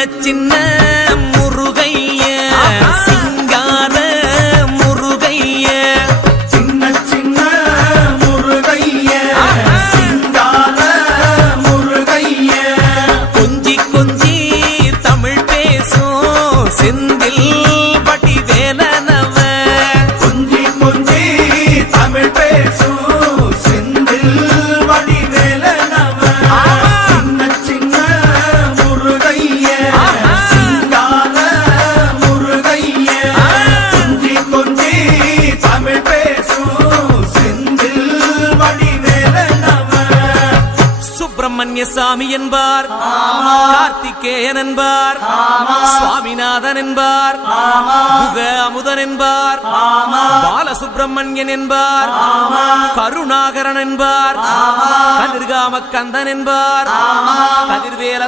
சின்ன முருகைய சிங்கார முருகைய சின்ன சின்ன முருகைய சிங்கார முருகைய கொஞ்சி கொஞ்சி தமிழ் பேசும் செந்தில் பட்டி வேலனவ கொஞ்சி கொஞ்சி தமிழ் பேசும் செந்தில் படி வேலனவ சின்ன சின்ன முருகைய சிங்கார முருகைய கொஞ்சி கொஞ்சி தமிழ் பேசும் செந்தில் படி வேலனவ சுப்பிரமணிய சாமி என்பார் கார்த்திகேயன் என்பார் சுவாமிநாதன் என்பார் முக அமுதன் என்பார் பாலசுப்பிரமணியன் என்பார் கருணாகரன் என்பார் கதிர்காம கந்தன் என்பார் கதிர்வேல